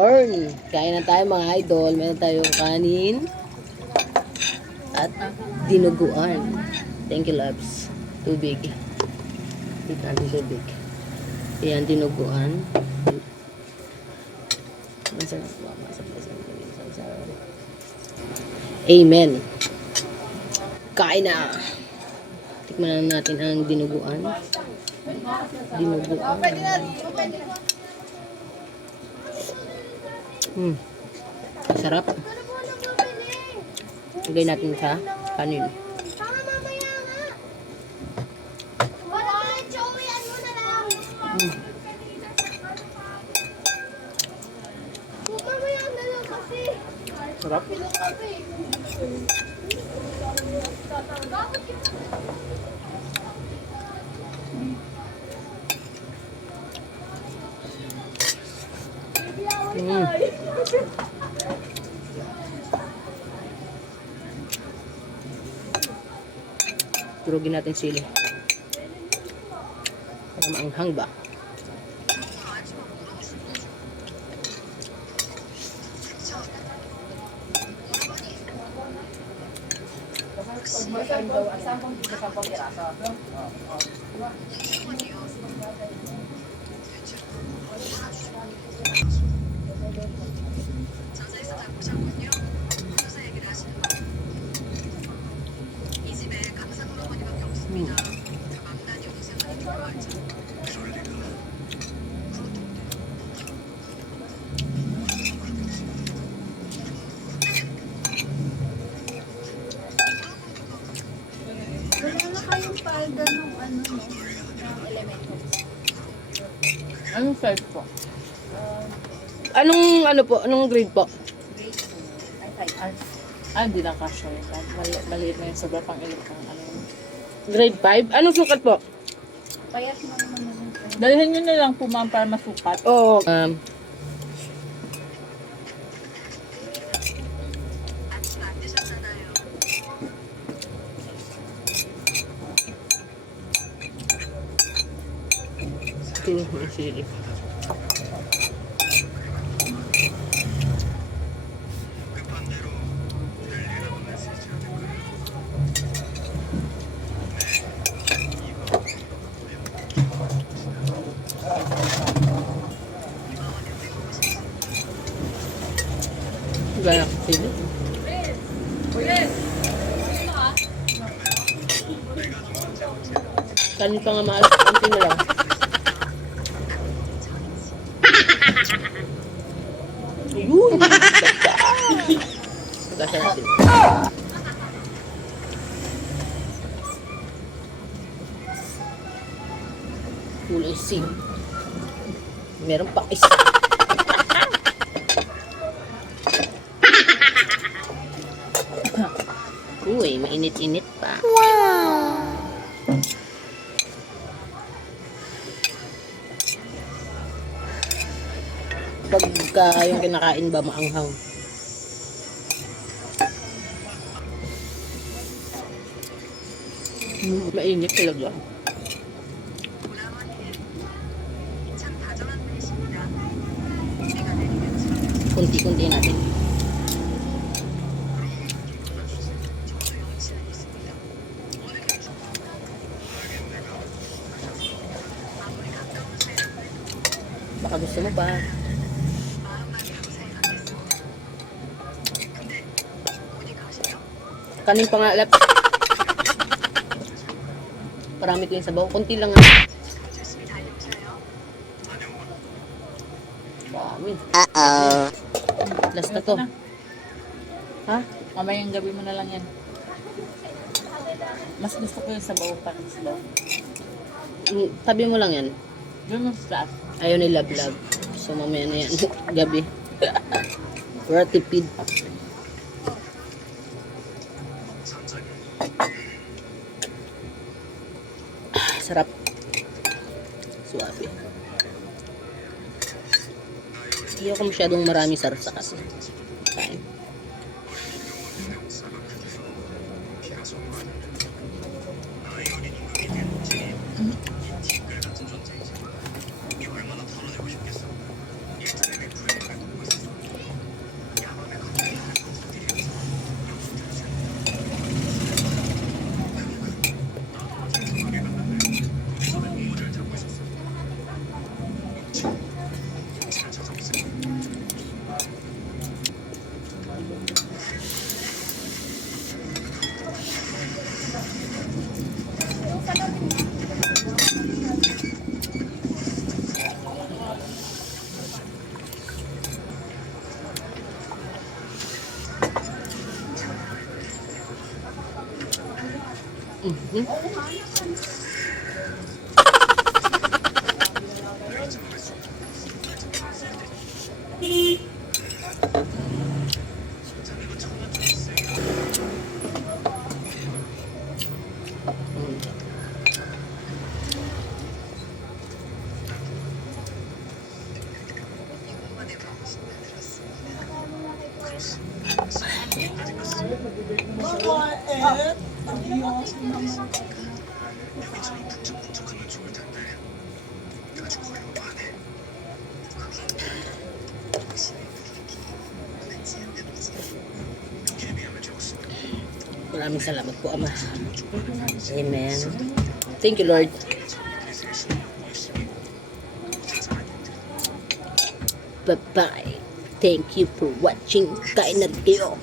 Corn. Kain na tayo mga idol. Meron tayong kanin at dinuguan. Thank you, loves. Tubig. Dito natin tubig. Ayan, dinuguan. Amen. Kain na. Tikman na natin ang dinuguan. Dinuguan. Sarap. Lagay natin sa kanin. Sarap. Turugin natin sili. Para maanghang ba? Wala na kayong palda ng ano, no? Ng elementals. Anong size po? Anong ano po? Anong grade po? Grade 2. Ay, 5. Hindi na kasya yun. Maliit na yun. Sobra pang ilit ng ano yun. Grade 5? Anong sukat po? Payat mo naman naman. Dalhin nyo na lang po ma'am para masukat. Oo. Ito ang sili. Gaya ko sili. Kanin pa nga maalas. Kunti na lang. Ayun! Pagkasa natin. Kulay sing. Meron pa isa. Uy, mainit-init pa. Wow! Pagka yung kinakain ba maanghang. Mainit talaga. Kunti-kunti natin. Baka gusto mo pa. Kanin pa nga, lap. Marami ko yung sabaw. Kunti lang nga. Dami. Last na to. Ha? Mamayang gabi mo na lang yan. Mas gusto ko yung sabaw pa ng sabaw. Tabi mo lang yan. Doon mo sa taas. Ayaw ni love. So mamaya na yan. Gabi. Ratipid. Sarap. Suwabe. Hindi ako masyadong marami sarsa kasi. Kain. Mhm. Maraming salamat po, Ama. Amen. Thank you, Lord. Bye-bye. Thank you for watching. Kain na tayo.